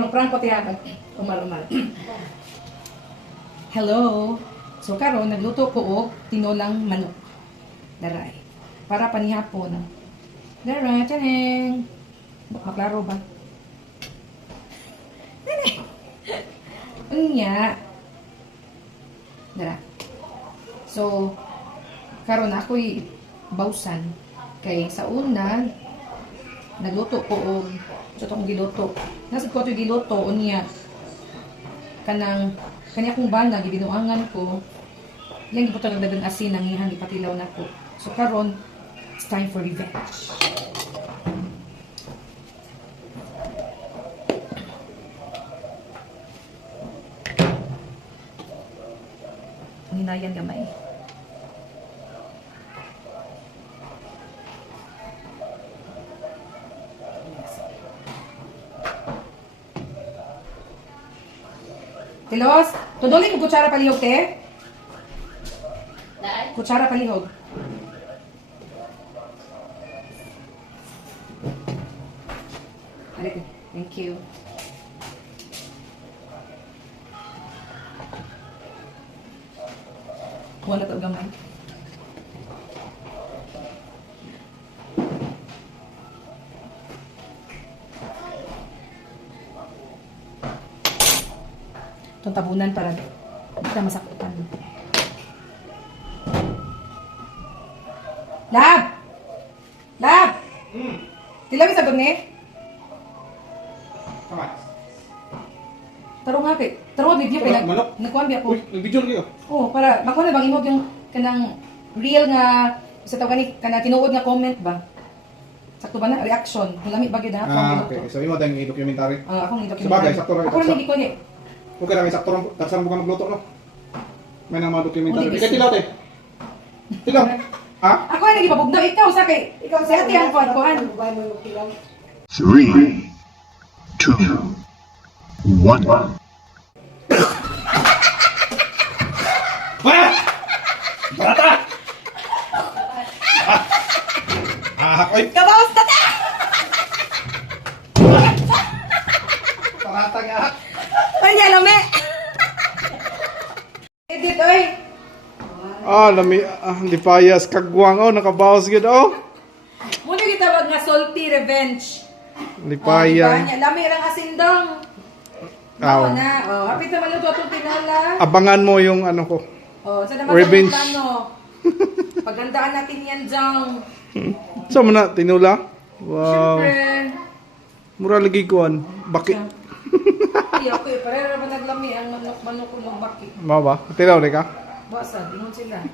magprank ko tiya. Umal. Hello. So karon nagluto ko og tinolang manok. Daray. Para panihapon. Daray, taneng. Maklaro ba? Unya. Dara. So karon ako'y bawsan kay sa una nagluto ko og sa tong giluto. Nasa ko ito giluto unya kanya kong bana gibinuangan ko. Yang giputang nagdagan asin nang ihang gipatilaw nako. So karon it's time for revenge. Hinayan gamay. Tilos, tuduli ko kutsara palihog, te? Daan? Kutsara palihog. Alright, thank you. Kuha na ito gamay. Itong tabunan para hindi ka masakutan. Lab! Lab! Tilawin sa ni? Tama. Tarong nga, pe. Tarong video, pe. Manok. Nagkuhan biya ko. Uy, nag-video kayo. Oo, para makuha na bang imog yung kanang real nga sa tawag ni kanang tinuod nga comment ba? Sakto ba na reaction? Lamit ba gyud ha? Okay. Sabi mo tayong i-documentary. Akong i-document. Sabagay, sakto ra Ako rin ko ni. Huwag ka namin sakto rin. Taksarang buka magluto, no? May nang mga documentary. Hindi, Ikaw tilaw, te. Tilaw. Ha? Ako ay nagipabugnaw ikaw sa kay ikaw sa ati ang kuan. 3, 2, 1. Wala! Barata! Oy! Kabawas na ta! Barata nga! Kanya lami. Edit oy. Lami, hindi payas. Kagwang, nakabawas gid, Muna gitawag nga salty revenge. Hindi Diba niya? Lami lang asin dong. Aw. Oo na. Oh, hapit naman yung tutong tinola. Abangan mo yung ano ko. Oh, sa naman Revenge. Paghandaan natin yan dong. So, na, tinula? Wow. Siyempre. Mura lagi kuan. Bakit? Ay, ako eh. Parera ba naglami ang manok ko ng baki? Mao ba? Tilaw ni ka? Basa, dingon sila.